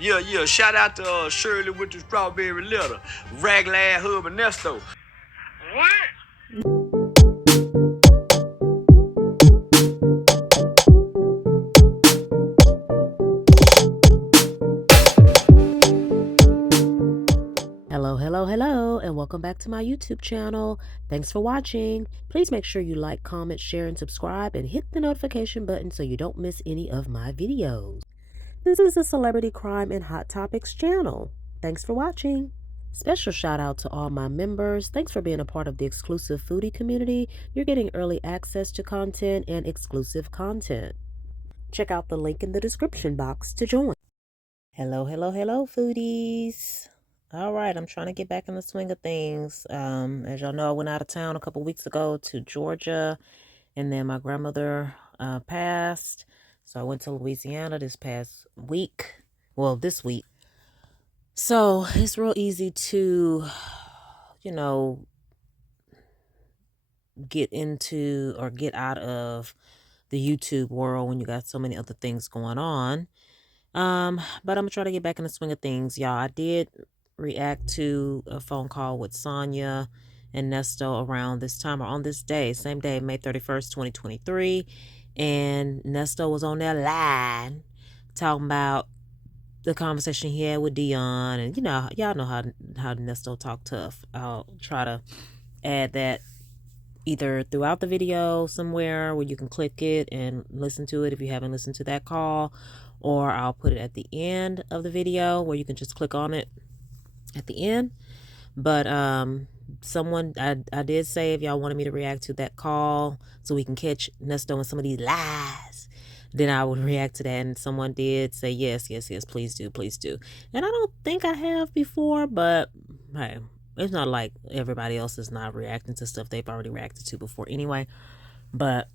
Yeah. Shout out to Shirley with the strawberry letter. Raglan Hub and Nesto. What? Hello, and welcome back to my YouTube channel. Thanks for watching. Please make sure you like, comment, share, and subscribe, and hit the notification button so you don't miss any of my videos. This is a celebrity crime and hot topics channel. Thanks for watching. Special shout out to all my members. Thanks for being a part of the exclusive foodie community. You're getting early access to content and exclusive content. Check out the link in the description box to join. Hello, foodies. All right, I'm trying to get back in the swing of things. As y'all know, I went out of town a couple weeks ago to Georgia, and then my grandmother passed. So I went to Louisiana this past week. Well, this week. So it's real easy to, get into or get out of the YouTube world when you got so many other things going on. But I'm gonna try to get back in the swing of things, y'all. I did react to a phone call with Sonya and Nesto around this time or on this day, same day, May 31st, 2023. And Nesto was on their line talking about the conversation he had with Deon. And y'all know how Nesto talk tough. I'll try to add that either throughout the video somewhere where you can click it and listen to it if you haven't listened to that call, or I'll put it at the end of the video where you can just click on it at the end. But someone I did say if y'all wanted me to react to that call so we can catch Nesto and some of these lies, then I would react to that. And someone did say yes, please do. And I don't think I have before, but hey, it's not like everybody else is not reacting to stuff they've already reacted to before anyway. But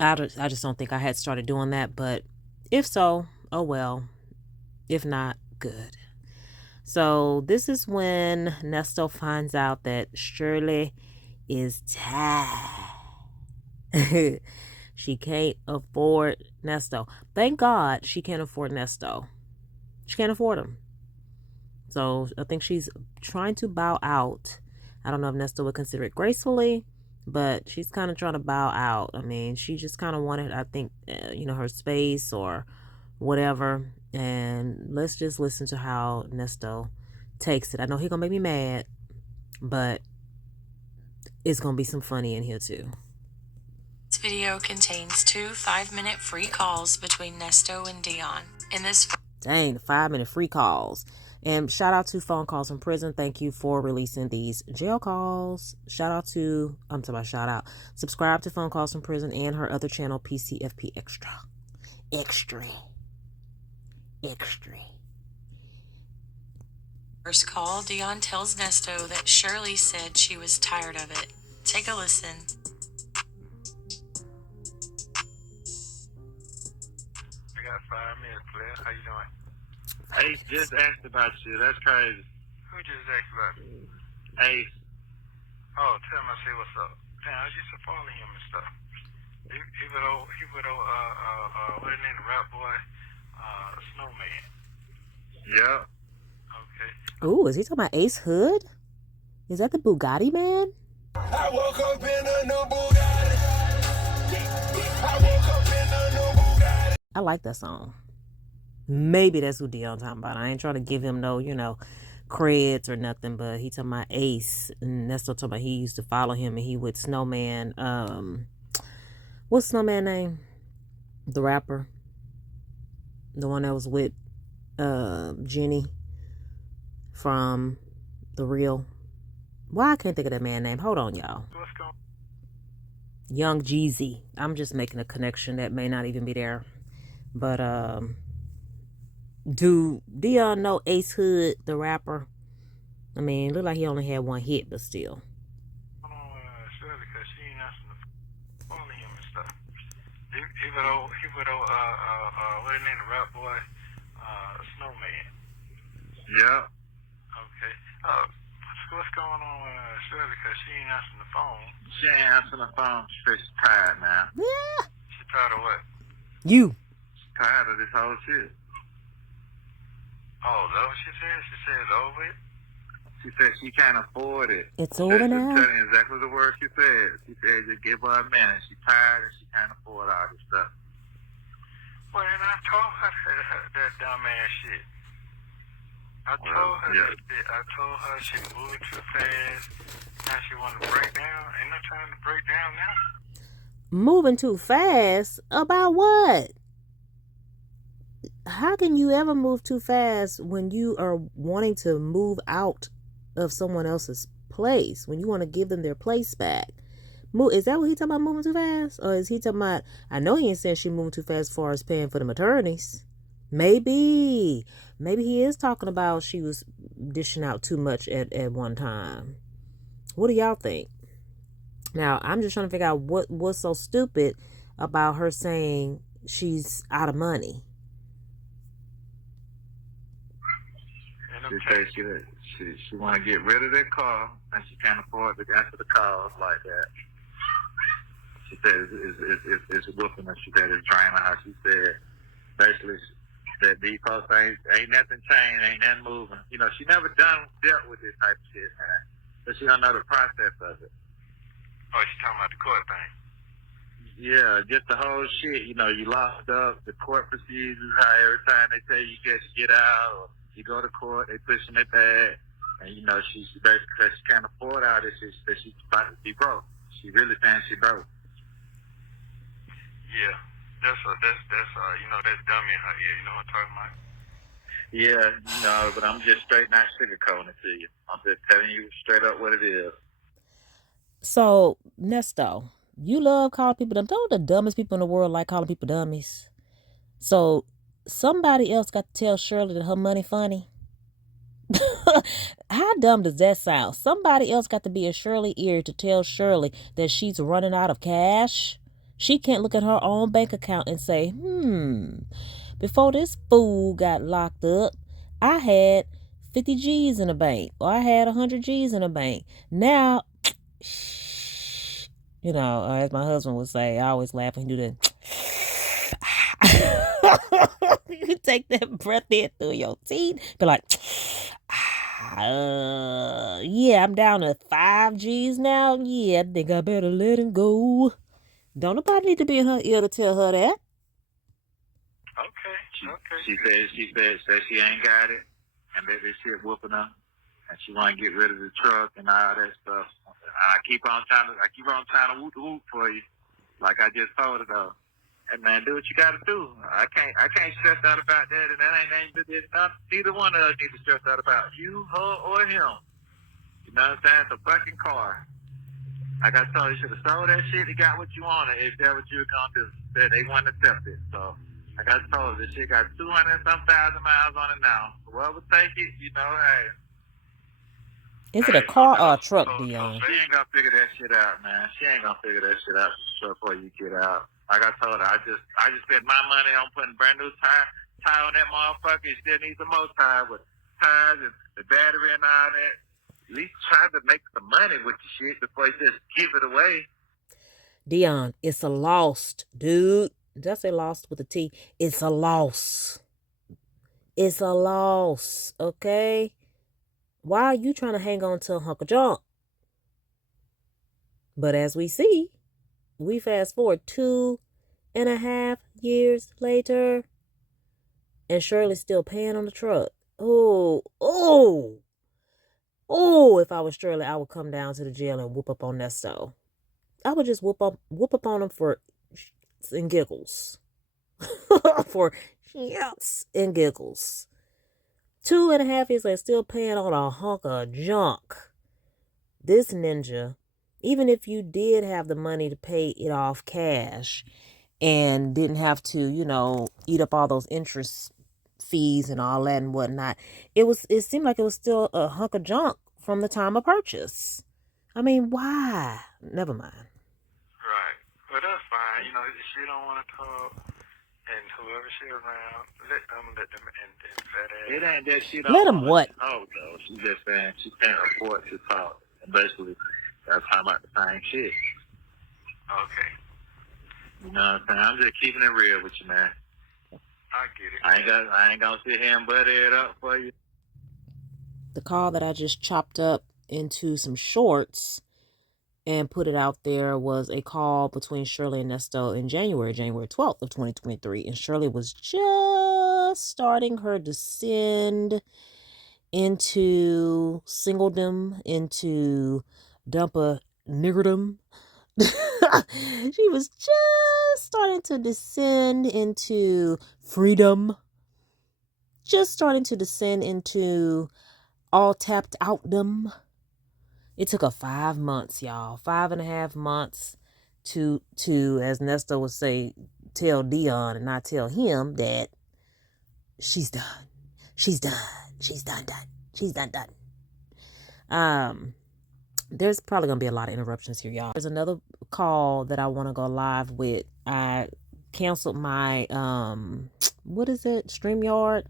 I just don't think I had started doing that. But if so, oh well. If not, good. So this is when Nesto finds out that Shirley is tired. She can't afford Nesto. Thank God she can't afford Nesto. She can't afford him. So I think she's trying to bow out. I don't know if Nesto would consider it gracefully, but she's kind of trying to bow out. I mean, she just kind of wanted, I think, her space or whatever. And let's just listen to how Nesto takes it. I know he's going to make me mad, but it's going to be some funny in here too. This video contains 2 5-minute free calls between Nesto and Deon. In this... Dang, 5-minute free calls. And shout out to Phone Calls from Prison. Thank you for releasing these jail calls. Subscribe to Phone Calls from Prison and her other channel, PCFP Extra. First call, Deon tells Nesto that Shirley said she was tired of it. Take a listen. I got 5 minutes, Claire. How you doing? Ace just asked about you. That's crazy. Who just asked about me? Ace. Oh, tell him I say what's up. Damn, I used to follow him and stuff. He would what his name, the rap boy, Snowman. Yeah. Okay. Ooh, is he talking about Ace Hood? Is that the Bugatti man? I woke up in a new Bugatti. I like that song. Maybe that's who Deon talking about. I ain't trying to give him no, creds or nothing, but he talking about Ace. And that's what talking about he used to follow him and he with Snowman. What's Snowman name? The rapper. The one that was with Jenny from The Real. Why I can't think of that man's name? Hold on, y'all. What's going on? Young Jeezy. I'm just making a connection that may not even be there. But do Deon know Ace Hood, the rapper? I mean, look like he only had one hit, but still. Shirley, because she ain't asking to follow him and stuff. He what his name, the rap boy, Snowman. Yeah. Okay. What's going on with Shirley? Because she ain't answering the phone. She ain't answering the phone. She's tired now. Yeah. She tired of what? You. She's tired of this whole shit. Oh, is that what she said? She said it's over it? She said she can't afford it. It's over now? That's telling exactly the word she said. She said just give her a minute. She's tired and she can't afford all this stuff. Well, and I told her that dumb ass shit. I told her that shit. I told her she moved too fast. Now she want to break down. Ain't no time to break down now. Moving too fast? About what? How can you ever move too fast when you are wanting to move out of someone else's place, when you want to give them their place back? Is that what he talking about, moving too fast? Or is he talking about, I know he ain't saying she moving too fast as far as paying for the attorneys. Maybe he is talking about she was dishing out too much at one time. What do y'all think? Now, I'm just trying to figure out what's so stupid about her saying she's out of money. She said she want to get rid of that car and she can't afford to answer the calls like that. She said it's whooping her. She said it's draining her. She said basically that these folks ain't nothing changed, ain't nothing moving. You know, she never dealt with this type of shit, man. But she don't know the process of it. Oh, she's talking about the court thing. Yeah, just the whole shit. You know, you locked up, the court procedures, how every time they tell you get out, or you go to court, they pushing it back. And, you know, she basically, she can't afford all this shit, that she's about to be broke. She really saying she broke. Yeah, that's you know, that's dummy in her ear. You know what I'm talking about? Yeah, you know, but I'm just straight not sugarcoating it to you. I'm just telling you straight up what it is. So, Nesto, you love calling people dumb. Don't the dumbest people in the world like calling people dummies? So, somebody else got to tell Shirley that her money funny? How dumb does that sound? Somebody else got to be in Shirley's ear to tell Shirley that she's running out of cash? She can't look at her own bank account and say, before this fool got locked up, I had 50 G's in the bank, or I had 100 G's in the bank. Now, you know, as my husband would say, I always laugh when he do that. You take that breath in through your teeth, be like, yeah, I'm down to 5 G's now. Yeah, I think I better let him go. Don't nobody need to be in her ear to tell her that. Okay. She said she ain't got it, and that this shit whooping her, and she want to get rid of the truck and all that stuff. I keep on trying to whoop the whoop for you, like I just told her though. And man, do what you got to do. I can't stress out about that, and that ain't neither one of us need to stress out about you, her, or him. You know what I'm saying? It's a fucking car. Like I told you, you should have sold that shit and got what you wanted if that's what you were gonna do. That they wouldn't accept it. So like I told you, this shit got 200 and some thousand miles on it now. Whoever take it, you know, hey. Is it a car or a truck, So Deon? she ain't gonna figure that shit out, man. She ain't gonna figure that shit out before you get out. Like I told her, I just spent my money on putting brand new tire on that motherfucker. It still needs some more tires with tires and the battery and all that. At least try to make some money with the shit before you just give it away. Deon, it's a loss, dude. Did I say lost with a T? It's a loss. It's a loss, okay? Why are you trying to hang on to a hunk of junk? But as we see, we fast forward 2.5 years later, and Shirley's still paying on the truck. Oh, if I was Shirley, I would come down to the jail and whoop up on Nesto. I would just whoop up on him for shits and giggles. For shits and giggles. 2.5 years later, still paying on a hunk of junk. This ninja, even if you did have the money to pay it off cash and didn't have to, you know, eat up all those interest fees and all that and whatnot, it seemed like it was still a hunk of junk from the time of purchase. I mean, why? Never mind. Right. Well, that's fine. You know, if she don't want to talk, and whoever she around, let them and fat ass. It ain't that she don't let them what? Oh, though. She just saying she can't afford to talk. And basically, that's talking about the same shit. Okay. You know what I'm saying? I'm just keeping it real with you, man. I get it. I ain't gonna sit here and butter it up for you. The call that I just chopped up into some shorts and put it out there was a call between Shirley and Nesto in January 12th of 2023. And Shirley was just starting her descend into singledom, into dumpa niggerdom. She was just starting to descend into freedom, just starting to descend into all tapped outdom. It took her 5 months, y'all, 5.5 months to as Nesto would say, tell Deon and not tell him that she's done. She's done. She's done. She's done. There's probably gonna be a lot of interruptions here, y'all. There's another call that I want to go live with. I canceled my StreamYard,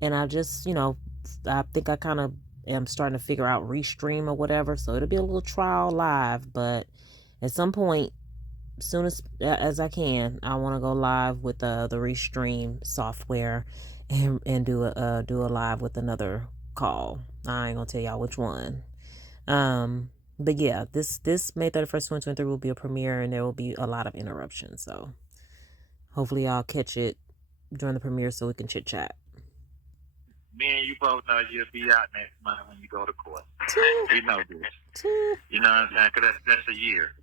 and I just, I think I kind of am starting to figure out Restream or whatever, so it'll be a little trial live, but at some point, as soon as I can, I want to go live with the Restream software and do a live with another call. I ain't gonna tell y'all which one. But yeah, this May 31st, 2023 will be a premiere, and there will be a lot of interruptions. So hopefully y'all catch it during the premiere so we can chit chat. Me and you both know you'll be out next month when you go to court. We know this. You know what I'm saying? Because that's a year.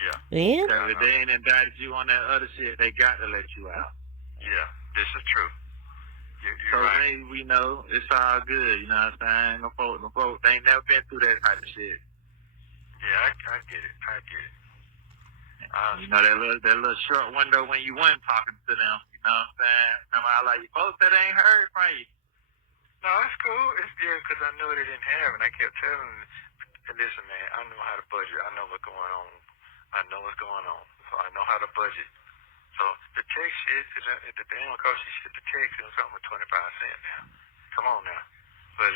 Yeah. Yeah. Because if they ain't indicted you on that other shit, they got to let you out. Yeah, this is true. You're right. So we know it's all good. You know what I'm saying? No folks. They ain't never been through that type of shit. Yeah, I get it. You know that little short window when you weren't talking to them. You know what I'm saying? Remember, I like you folks that ain't heard from you. No, it's cool. It's good because I knew they didn't have, and I kept telling them, listen, man, I know how to budget. I know what's going on. So I know how to budget. So the text shit, the damn cost you shit, the text is something with 25 cents now. Come on now. But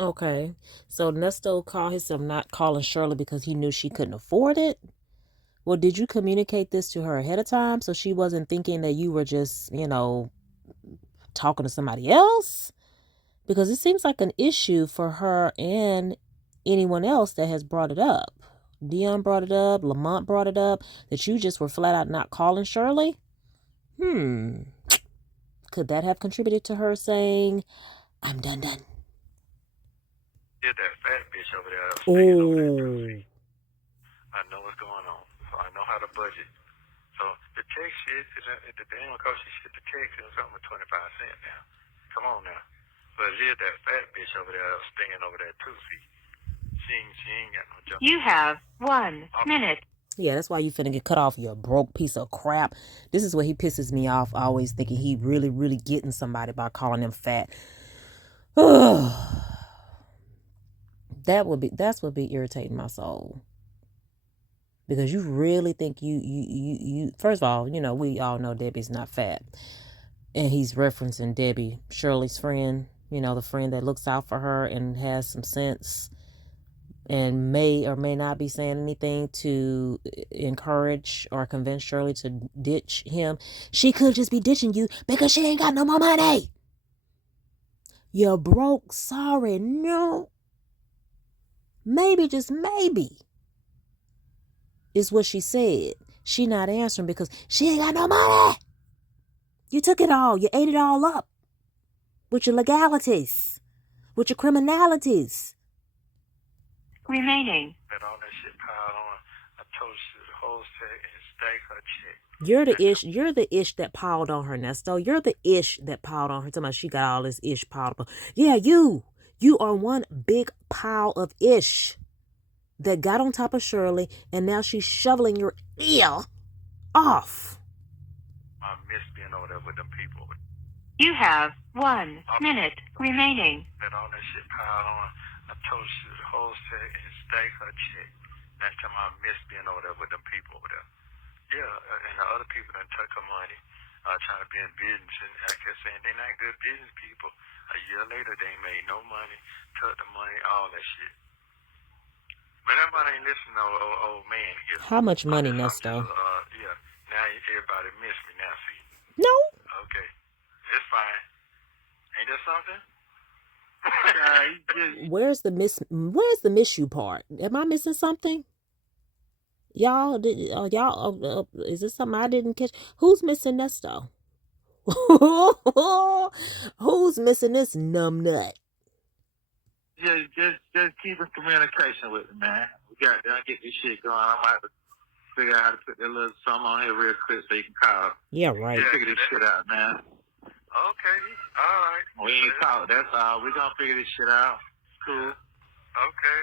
Okay, so Nesto called himself not calling Shirley because he knew she couldn't afford it. Well, did you communicate this to her ahead of time so she wasn't thinking that you were just, talking to somebody else? Because it seems like an issue for her and anyone else that has brought it up. Deon brought it up, Lamont brought it up, that you just were flat out not calling Shirley. Could that have contributed to her saying, I'm done? Did that fat bitch over there speaking over there. I know what's going on. So I know how to budget. So the text shit, the damn cost you shit, the text is something with 25 cents now. Come on now. But there's that fat bitch over there stinging over there too, see. She ain't got no job. You have 1 minute. Yeah, that's why you finna get cut off, you broke piece of crap. This is what he pisses me off, always thinking he really, really getting somebody by calling them fat. That's what be irritating my soul. Because you really think you first of all, we all know Debbie's not fat. And he's referencing Debbie, Shirley's friend, the friend that looks out for her and has some sense and may or may not be saying anything to encourage or convince Shirley to ditch him. She could just be ditching you because she ain't got no more money. You're broke, sorry, no. Maybe, just maybe, is what she said. She not answering because she ain't got no money. You took it all. You ate it all up. With your legalities. With your criminalities. Remaining. That all that shit piled on. I told you the whole set and stack her check. You're the ish that piled on her, Nesto. You're the ish that piled on her. Talking about she got all this ish piled up. Yeah, you are one big pile of ish that got on top of Shirley, and now she's shoveling your ear off. I miss being over there with them people. You have 1 minute remaining. That all that shit piled on. I told you the whole set and stack her check. Next time I miss being over there with them people over there. Yeah, and the other people that took her money, trying to be in business, and I kept saying they're not good business people. A year later, they ain't made no money, took the money, all that shit. But everybody ain't listening to old man here. How much money, Nesto? Yeah, now everybody miss me now, see. No. fine. Ain't that something? Where's the miss you part? Am I missing something? Y'all, is this something I didn't catch? Who's missing Nesto? Who's missing this numbnut? Just keep in communication with me, man. We got to get this shit going. I might have to figure out how to put that little something on here real quick so you can call. Yeah, right. Figure this shit out, man. Okay, all right. We ain't talk, that's all. We gonna figure this shit out. Cool. Okay.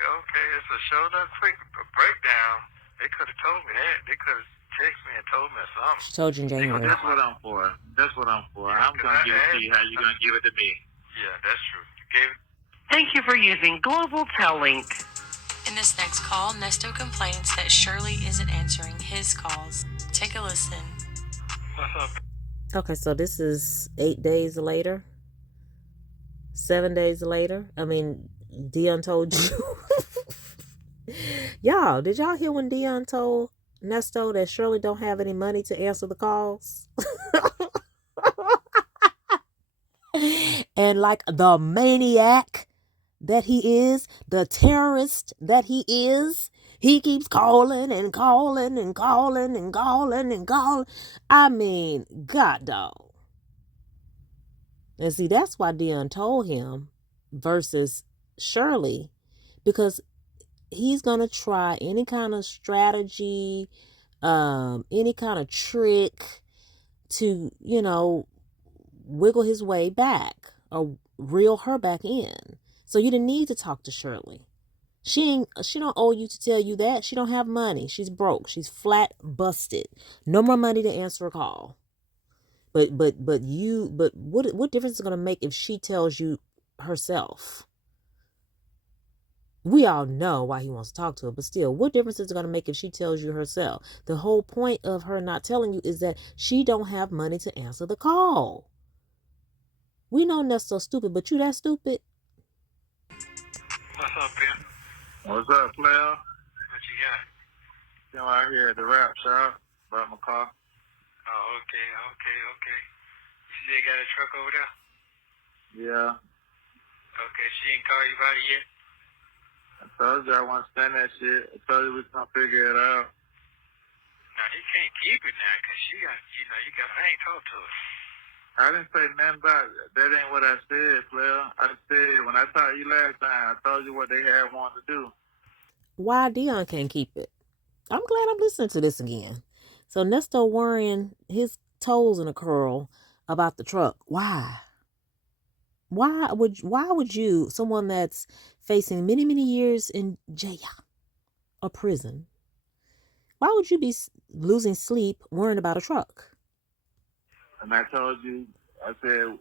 It's a show that quick breakdown. They could have told me that. They could have texted me and told me something. She told you in January. That's what I'm for. Yeah, I'm gonna give it to you. How you gonna give it to me? Yeah, that's true. You gave it. Thank you for using Global Tellink. In this next call, Nesto complains that Shirley isn't answering his calls. Take a listen. What's up? Okay, so this is 8 days later. 7 days later. I mean, Deon told you. Y'all, did y'all hear when Deon told Nesto that Shirley don't have any money to answer the calls? And like the maniac that he is, the terrorist that he is, he keeps calling and calling and calling and calling and calling. I mean, God dog. And see, that's why Deon told him versus Shirley, because he's going to try any kind of strategy, any kind of trick to, wiggle his way back or reel her back in. So you didn't need to talk to Shirley. She don't owe you to tell you that. She don't have money. She's broke. She's flat busted. No more money to answer a call. But what difference is it going to make if she tells you herself? We all know why he wants to talk to her, but still, what difference is it going to make if she tells you herself? The whole point of her not telling you is that she don't have money to answer the call. We know Nesto's stupid, but you that stupid? What's up, Ben? What's up, player? What you got? You know, out here at the rap shop, brought my car. Oh, okay. You still got a truck over there? Yeah. Okay, she ain't called you about it yet? I told you I want to stand that shit. I told you we can figure it out. Now, you can't keep it now, because she got, I ain't talked to her. I didn't say nothing about it. That ain't what I said, player. I said, when I talked to you last time, I told you what they had wanted to do. Why Deon can't keep it? I'm glad I'm listening to this again. So Nesto worrying his toes in a curl about the truck. Why? Why would you, someone that's facing many, many years in jail or prison, why would you be losing sleep worrying about a truck? And I told you, I said,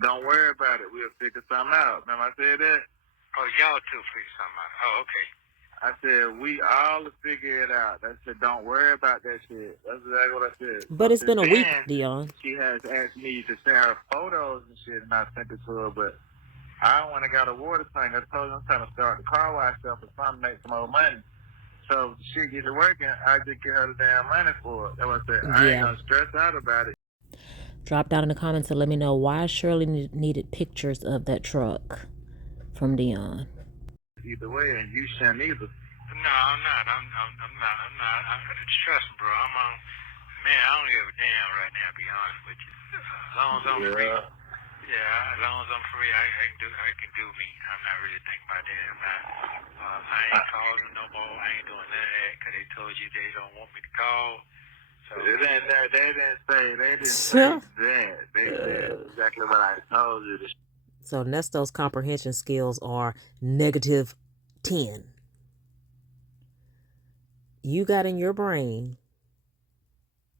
don't worry about it. We'll figure something out. Remember I said that? Oh, y'all two figure something out. Oh, okay. I said, we all figure it out. I said, don't worry about that shit. That's exactly what I said. But it's been a week, Deon. She has asked me to send her photos and shit, and I sent it to her, but I don't want to got a water tank. I told her I'm trying to start the car wash up or something, make some more money. So if she gets it working, I just get her the damn money for it. That's what I said. I ain't gonna stress out about it. Drop down in the comments and let me know why Shirley needed pictures of that truck from Deon. Either way, and you shouldn't either. No, I'm not. I'm not. Trust me, bro. I'm on. Man, I don't give a damn right now, to be honest with you. As long as I'm free. Yeah, as long as I'm free, I can do me. I'm not really thinking about that. I ain't calling no more. I ain't doing that because they told you they don't want me to call. So they didn't say that. They said exactly what I told you. So Nesto's comprehension skills are -10. You got in your brain,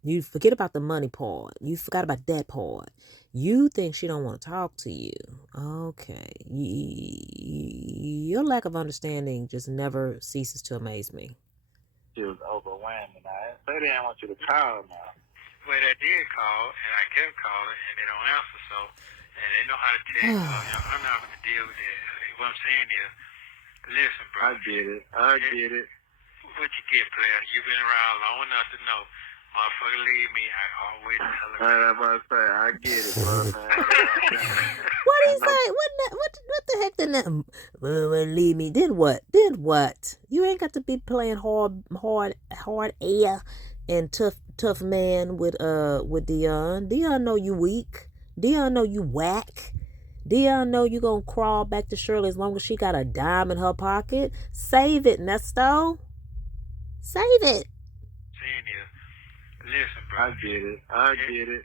you forget about the money part. You forgot about that part. You think she don't want to talk to you. Okay. Your lack of understanding just never ceases to amaze me. She was overwhelming. I didn't say they didn't want you to call now. Well, they did call, and I kept calling, and they don't answer, so, and they know how to text. I'm not going to deal with it. What I'm saying is, listen, bro. I get it. What you get, player? You've been around long enough to know Motherfucker, leave me. I always tell her. I'm about to say, I get it, bro, man. What did he say? What the heck did that? Well, leave me. Did what? Did what? You ain't got to be playing hard air and tough man with Deon. Deon know you weak. Deon know you whack. Deon know you gonna crawl back to Shirley as long as she got a dime in her pocket. Save it, Nesto. Save it. Senior, listen, bro. I get it.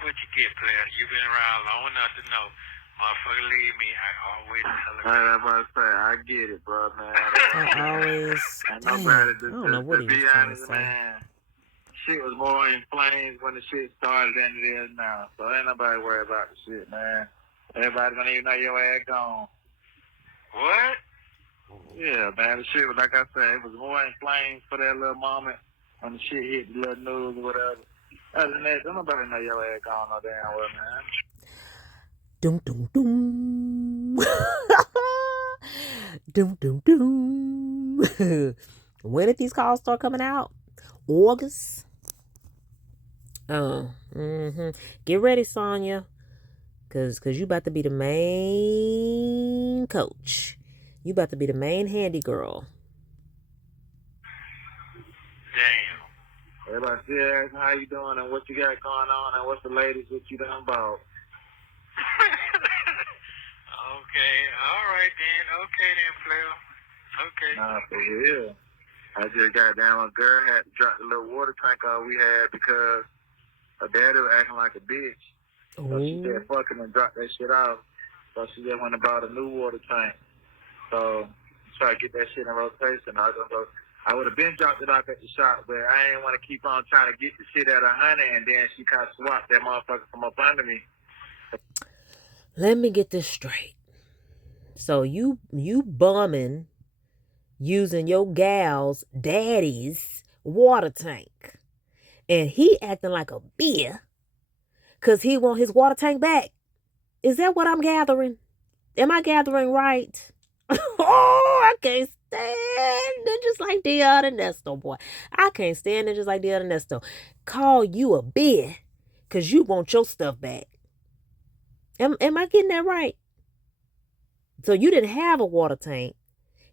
What you get, player? You've been around long enough to know. Motherfucker, leave me. I always tell her. I'm about to say, I get it, bro, man. I always. Damn, I don't know what he was trying to say. Man, shit was more in flames when the shit started than it is now. So ain't nobody worried about the shit, man. Everybody gonna even know your ass gone. What? Yeah, man, the shit was, like I said, it was more in flames for that little moment when the shit hit the little news or whatever. Other than that, don't nobody know your ass gone no damn well, man. Doom, doom, doom. Doom, doom, doom. When did these calls start coming out? August? Oh, Get ready, Sonya. Cause you about to be the main coach. You about to be the main handy girl. Damn. Everybody still asking how you doing and what you got going on and what's the latest that you done bought. Okay, all right then. Okay then, player. Okay. Nah, for real. I just got down. A girl had to drop the little water tank off we had because her daddy was acting like a bitch. So she said, fuck him and dropped that shit off. So she just went and bought a new water tank. So try to get that shit in rotation. I would have been dropped it off at the shop, but I ain't want to keep on trying to get the shit out of honey, and then she kind of swapped that motherfucker from up under me. Let me get this straight. So you bumming using your gal's daddy's water tank, and he acting like a beer because he want his water tank back. Is that what I'm gathering? Am I gathering right? Oh, I can't stand it just like Deon and Nesto, boy. I can't stand it just like Deon and Nesto. Call you a beer because you want your stuff back. Am I getting that right? So you didn't have a water tank,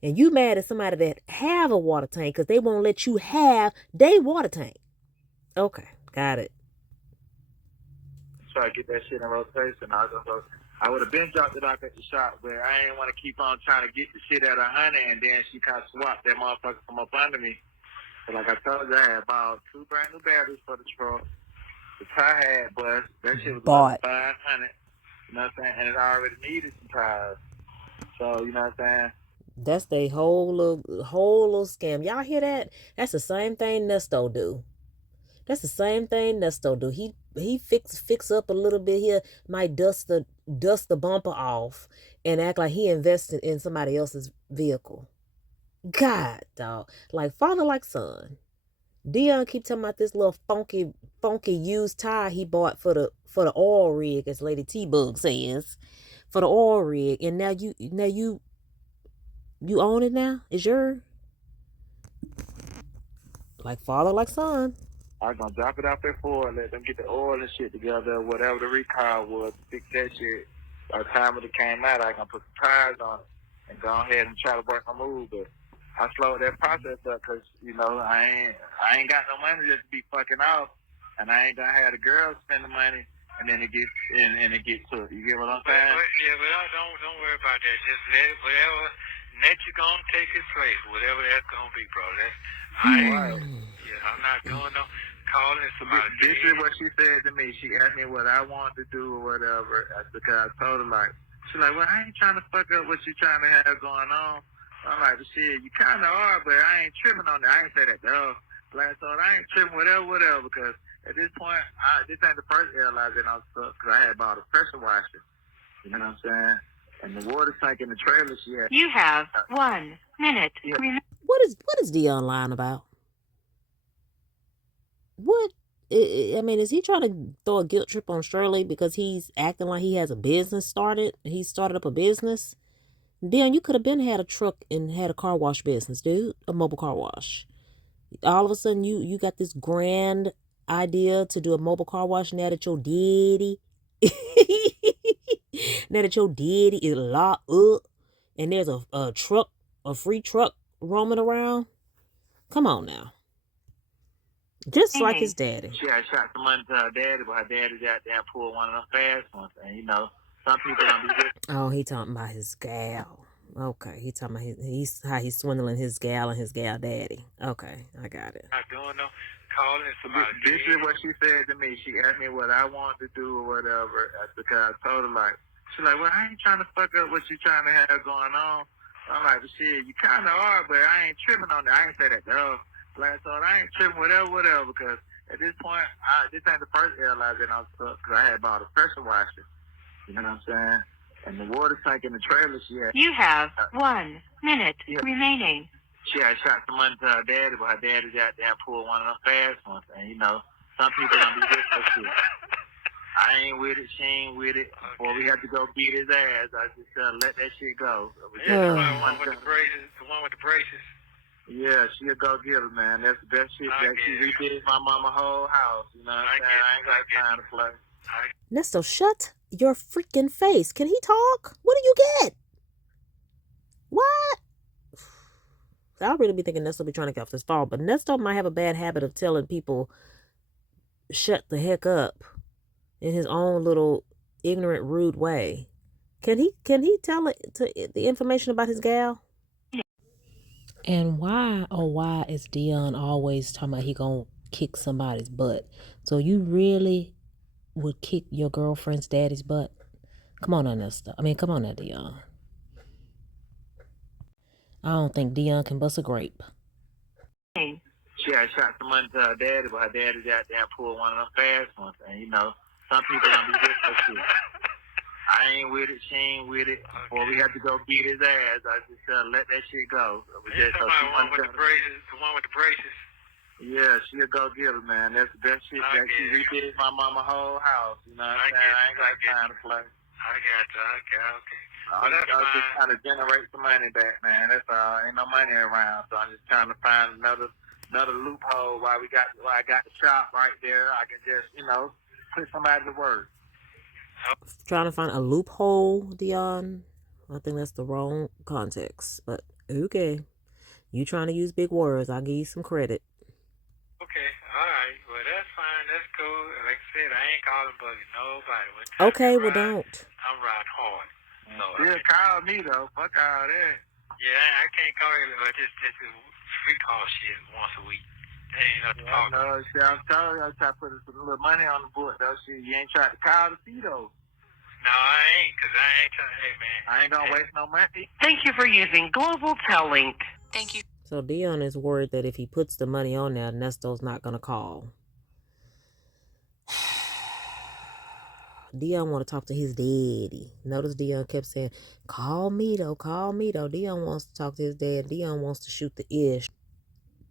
and you mad at somebody that have a water tank because they won't let you have their water tank. Okay, got it. Try to get that shit in rotation. I would have been dropped it off at the shop, but I ain't want to keep on trying to get the shit out of honey, and then she kind of swapped that motherfucker from up under me. So like I told you, I had bought 2 brand new batteries for the truck. The tire had bust. That shit was about 500. You know what I'm saying? And it already needed some tires. So, you know what I'm saying? That's the whole little scam. Y'all hear that? That's the same thing Nesto do. That's the same thing Nesto do. He fix up a little bit here, might dust the bumper off and act like he invested in somebody else's vehicle. God, dog. Like father, like son. Deon keep talking about this little funky used tire he bought for the oil rig, as Lady T-Bug says, for the oil rig, and now you own it now. It's yours. Like father, like son. I was gonna drop it out there for let them get the oil and shit together, whatever the recall was, fix that shit. By the time it came out, I gonna put some tires on it and go ahead and try to work my move. But I slowed that process up because, you know, I ain't got no money just to be fucking off, and I ain't gonna have the girls spend the money and then it gets to it. You get what I'm saying? But don't worry about that. Just let it, whatever net you gonna take its place, whatever that's gonna be, bro. I'm not going no calling somebody. This is what she said to me. She asked me what I wanted to do or whatever. Because I told her, like, she's like, well, I ain't trying to fuck up what you trying to have going on. I'm like, shit, you kind of are, but I ain't tripping on that. I ain't say that, though. Like, so I ain't tripping, whatever, because at this point, this ain't the first airline that I'm stuck, because I had bought a pressure washer. You know what I'm saying? And the water tank in the trailer she had. You have 1 minute. Yeah. What is Deon lying about? What? I mean, is he trying to throw a guilt trip on Shirley because he's acting like he has a business started? He started up a business? Deon, you could have been had a truck and had a car wash business, dude. A mobile car wash. All of a sudden, you got this grand idea to do a mobile car wash now that your daddy, now that your daddy is locked up, and there's a truck, a free truck roaming around. Come on now. Just like his daddy. She had shot some money to her daddy, but her daddy got there pulled one of them fast ones. And, you know, some people don't be good. Oh, he talking about his gal. Okay, he talking about how he's swindling his gal and his gal daddy. Okay, I got it. Not doing no calling somebody. This is what she said to me. She asked me what I wanted to do or whatever. Because I told her, like, she's like, well, I ain't trying to fuck up what you trying to have going on. I'm like, well, shit, you kind of are, but I ain't tripping on that. I ain't say that to her. Like I told her, I ain't tripping, whatever, because at this point, this ain't the first airline that I took, because I had bought a pressure washer. You know what I'm saying? And the water tank in the trailer she had. You have 1 minute remaining. She had shot some money to her daddy, but her daddy got there pulled one of them fast ones. And, you know, some people don't be good for shit. I ain't with it, she ain't with it. Or we have to go beat his ass. I just let that shit go. Yeah, the one with the braces. Yeah, she a go-getter, man. That's the best shit that she redid my mama whole house. You know what I'm saying? I ain't got time to play. Nesto, shut your freaking face. Can he talk? What do you get? What? I really be thinking Nesto be trying to get off this fall, but Nesto might have a bad habit of telling people shut the heck up in his own little ignorant, rude way. Can he tell it to the information about his gal? And why is Deon always talking about he gonna kick somebody's butt? So you really would kick your girlfriend's daddy's butt? Come on now, Nesto. Come on now, Deon. I don't think Deon can bust a grape. She had shot some money to her daddy, but her daddy got there pulled one of them fast ones. And, you know, some people don't be good for shit. I ain't with it, she ain't with it. Or we have to go beat his ass. I just let that shit go. The one with the braces. Yeah, she a go-getter, man. That's the best shit that she redid my mama whole house. You know what I'm saying? I ain't got time to play. I got you. Okay. I'm just trying to generate some money back, man. That's all. Ain't no money around, so I'm just trying to find another loophole while I got the shop right there. I can just, you know, put somebody to work. Trying to find a loophole, Deon. I think that's the wrong context, but okay. You trying to use big words? I'll give you some credit. Okay, all right. Well, that's fine. That's cool. Like I said, I ain't calling bugging nobody. Okay, well, don't. I'm riding hard. So, call me, though. Fuck all that. Yeah, I can't call you, but it's free call shit once a week. That ain't nothing to talk about. Okay, well, don't. Okay, all right. Well, that's fine. That's cool. No, shit, I'm telling you, I'm trying to put some little money on the board, though. Shit, you ain't trying to call the fee, though. No, I ain't, because I ain't trying to, hey, man. I ain't gonna waste no money. Thank you for using Global Tellink. Thank you. So Deon is worried that if he puts the money on there, Nesto's not going to call. Deon want to talk to his daddy. Notice Deon kept saying, call me though. Deon wants to talk to his dad. Deon wants to shoot the ish.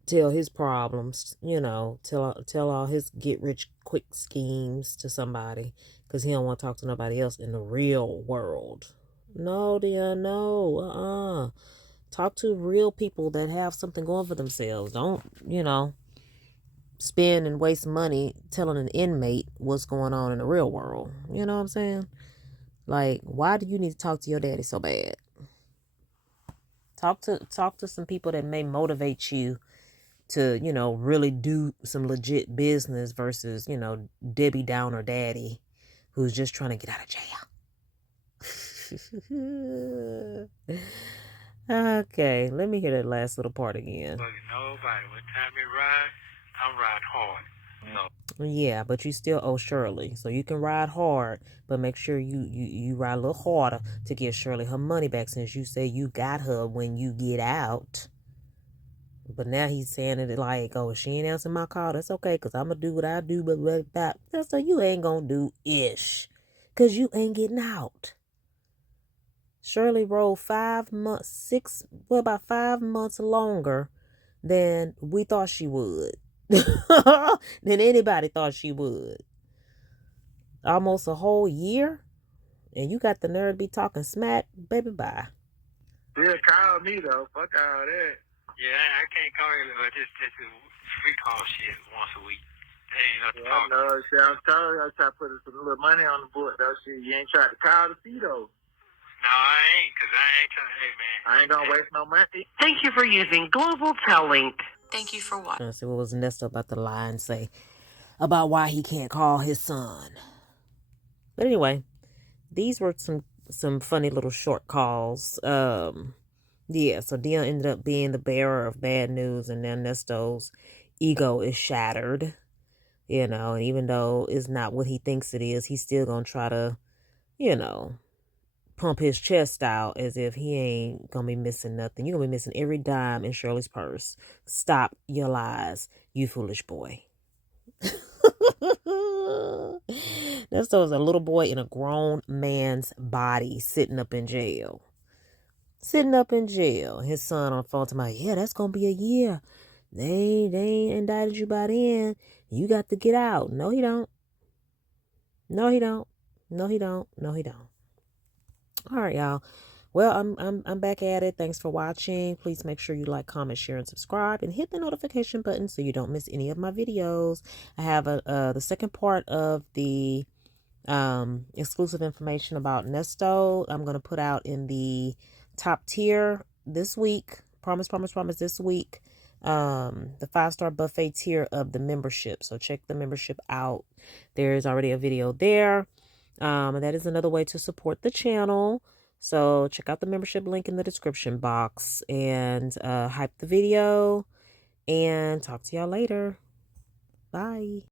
Tell his problems, you know, tell all his get-rich-quick schemes to somebody because he don't want to talk to nobody else in the real world. No, Deon, no. Talk to real people that have something going for themselves. Don't, you know, spend and waste money telling an inmate what's going on in the real world. You know what I'm saying? Like, why do you need to talk to your daddy so bad? Talk to some people that may motivate you to, you know, really do some legit business versus, you know, Debbie Downer daddy who's just trying to get out of jail. Okay, let me hear that last little part again. Nobody. What time you ride, I'm riding hard. So. Yeah, but you still owe Shirley. So you can ride hard, but make sure you ride a little harder to give Shirley her money back since you say you got her when you get out. But now he's saying it like, oh, she ain't answering my call. That's okay, because I'm going to do what I do. But so you ain't going to do ish. Because you ain't getting out. Shirley rolled 5 months, about 5 months longer than we thought she would. Than anybody thought she would. Almost a whole year. And you got the nerve to be talking smack. Baby, bye. Yeah, call me, though. Fuck all that. Yeah, I can't call you, but just free call shit once a week. That ain't nothing to Yeah, talk no, shit, I'm telling you, I try to put some little money on the board, though. Shit, you ain't tried to call to see, though. No, I ain't, because I ain't trying to, hey, man. I ain't gonna waste no money. Thank you for using Global Tel Link. Thank you for watching. Let's see what was Nesto about to lie and say about why he can't call his son. But anyway, these were some funny little short calls. Yeah, so Deon ended up being the bearer of bad news, and then Nesto's ego is shattered. You know, and even though it's not what he thinks it is, he's still gonna try to, you know, pump his chest out as if he ain't gonna be missing nothing. You're gonna be missing every dime in Shirley's purse. Stop your lies, you foolish boy. Nesto is a little boy in a grown man's body sitting up in jail. Sitting up in jail. His son on the phone to my, yeah, that's gonna be a year. They ain't indicted you by then. You got to get out. No, he don't. No, he don't. No, he don't. No, he don't. All right, y'all. Well, I'm back at it. Thanks for watching. Please make sure you like, comment, share, and subscribe, and hit the notification button so you don't miss any of my videos. I have the second part of the exclusive information about Nesto. I'm gonna put out in the top tier this week. Promise this week. The 5-star buffet tier of the membership. So check the membership out. There's already a video there. And that is another way to support the channel. So check out the membership link in the description box and hype the video, and talk to y'all later. Bye.